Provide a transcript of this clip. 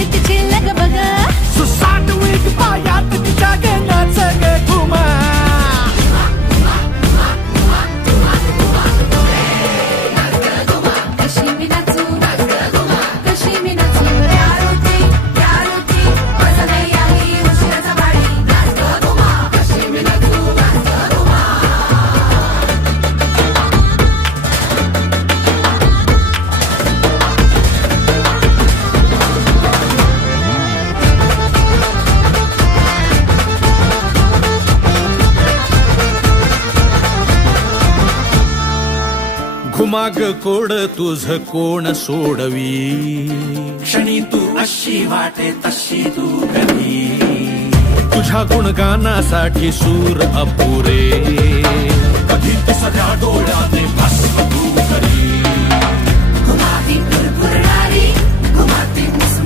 वाटते तिची लगबग सुसाट वेग पायात तिच्या गेल्याच गे घुमा कशी मी नाचू कशी मी नाचू प्यार होती माझा नाही आली उशिराचा वाडी नाच ग घुमा कशी मी नाचू नाच ग घुमा घुमाग कोड तुझ कोण सोडवी क्षणी तू अशी वाटे तशी तू कधी तुझ्या गुणगानासाठी सूर अपुरे कधी ती सगळ्या डोळ्याने भस्म तू